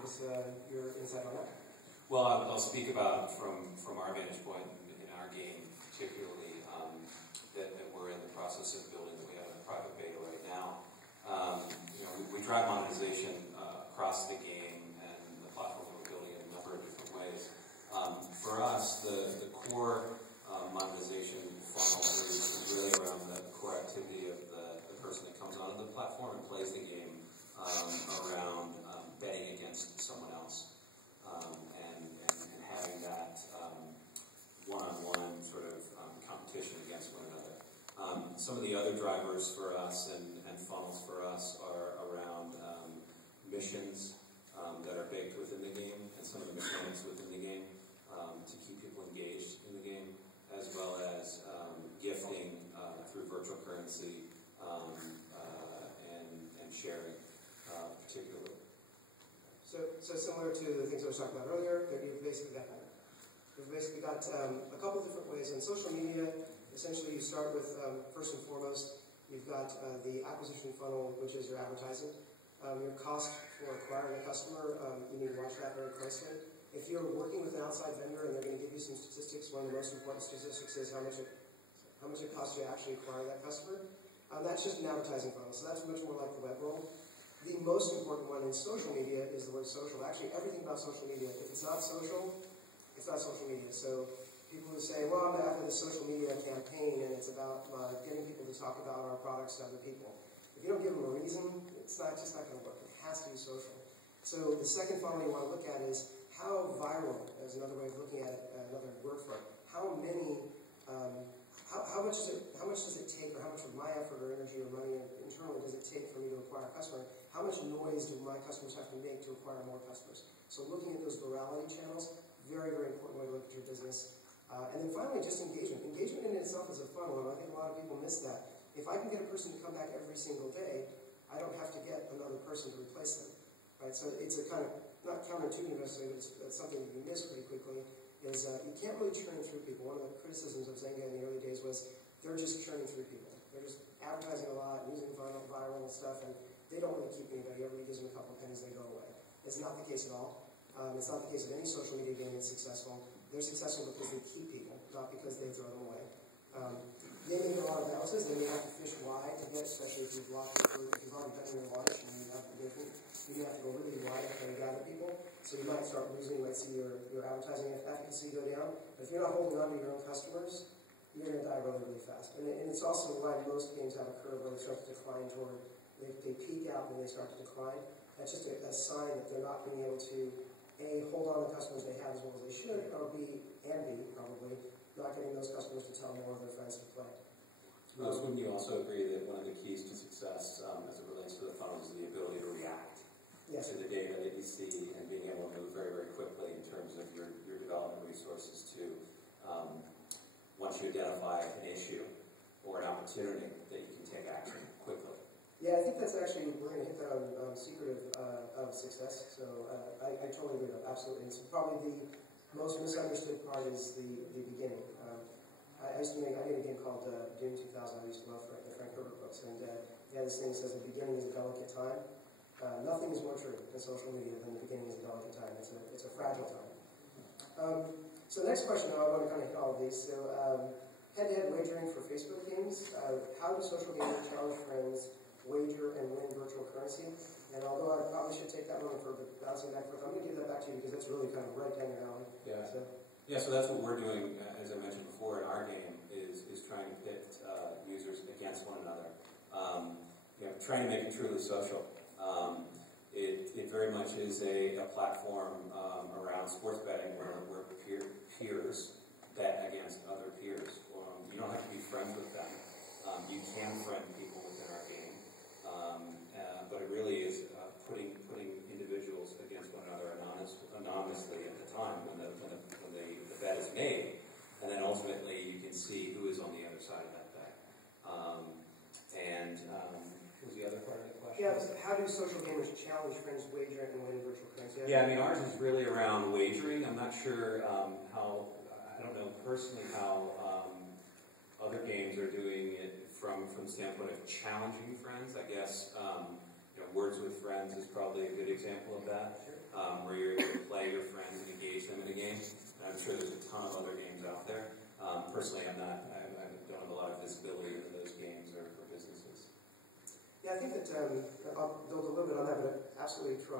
give us your insight on that. Well, I'll speak about from our vantage point in our game, particularly that we're in the process of building. That we have a private beta right now. We drive monetization across the game and the platform that we're building in a number of different ways. For us, the core monetization funnel is really around the core activity of the person that comes onto the platform and plays the game around betting against someone else and having that one-on-one sort of competition against one another. Some of the other drivers for us and funnels for us are around missions that are baked within the game and some of the mechanics within the game to keep people engaged in the game, as well as gifting through virtual currency and sharing particularly. So similar to the things I was talking about earlier, that you've basically got that. You've basically got a couple different ways. In social media, essentially you start with, first and foremost, you've got the acquisition funnel, which is your advertising. Your cost for acquiring a customer, you need to watch that very closely. If you're working with an outside vendor and they're going to give you some statistics, one of the most important statistics is how much it costs you to actually acquire that customer. That's just an advertising funnel, so that's much more like the web world. The most important one in social media is the word social. Actually, everything about social media, if it's not social, it's not social media. So people who say, well, I'm after this social media campaign and it's about getting people to talk about our products to other people. If you don't give them a reason, it's just not going to work. It has to be social. So the second funnel you want to look at is how viral, as another way of looking at it, another word for it, how much does it take, or how much of my effort or energy or money internally does it take for me to acquire a customer? How much noise do my customers have to make to acquire more customers? So looking at those virality channels, very, very important way to look at your business. And then finally, just engagement. Engagement in itself is a funnel, and I think a lot of people miss that. If I can get a person to come back every single day, I don't have to get another person to replace them. Right? So it's a kind of, not counterintuitive necessarily, but it's something that you miss pretty quickly, is you can't really churn through people. One of the criticisms of Zynga in the early days was they're just churning through people. They're just advertising a lot, using viral stuff, and they don't really keep anybody. Everybody gives them a couple of pennies, they go away. It's not the case at all. It's not the case of any social media game that's successful. They're successful because they keep people, not because they throw them away. They make a lot of balances, and you have to fish wide to get, especially if you've already bet in your launch, and you have to go really wide to try to gather people. So you might start losing, you might see your advertising efficacy go down. But if you're not holding on to your own customers, you're going to die really, really fast. And it's also why most games have a curve where they start to decline toward, they peak out and they start to decline. That's just a sign that they're not being able to, A, hold on to the customers they have as well as they should, or B, probably, not getting those customers to tell more of their friends to play. Wouldn't you also agree that one of the keys to success as it relates to the funnel is the ability to react to the data that you see and being able to move very, very quickly in terms of your development resources to, once you identify an issue or an opportunity, that you can take action quickly? Yeah, I think that's actually, we're going to hit that on secret of success. So I totally agree with that, absolutely. And so probably the most misunderstood part is the beginning. I made a game called Doom 2000. I used to love the Frank Herbert books, and they had this thing that says the beginning is a delicate time. Nothing is more true in social media than the beginning is a delicate time. It's a fragile time. So the next question, I want to kind of hit all of these. So head-to-head wagering for Facebook games. How do social gamers challenge friends, wager, and win virtual currency? And although I probably should take that one for bouncing back and forth, I'm going to give that back to you because that's really kind of right down your alley. So that's what we're doing, as I mentioned before, in our game, is trying to pit users against one another. Trying to make it truly social. It very much is a platform around sports betting where peers bet against other peers. You don't have to be friends with them. You can friend people within our game. But it really is putting individuals against one another anonymously at the time when the bet is made, and then ultimately you can see who is on the other side of that bet. What was the other part of the question? Yeah, how do social gamers challenge friends, wager, and win virtual currency? Yeah, I mean, ours is really around wagering. I'm not sure I don't know personally how other games are doing it from the standpoint of challenging friends. I guess Words with Friends is probably a good example of that, where you're able to play your friends and engage them in a game. And I'm sure there's a ton of other games out there. Personally, I don't have a lot of visibility into those games or businesses. Yeah, I think that I'll build a little bit on that, but absolutely true.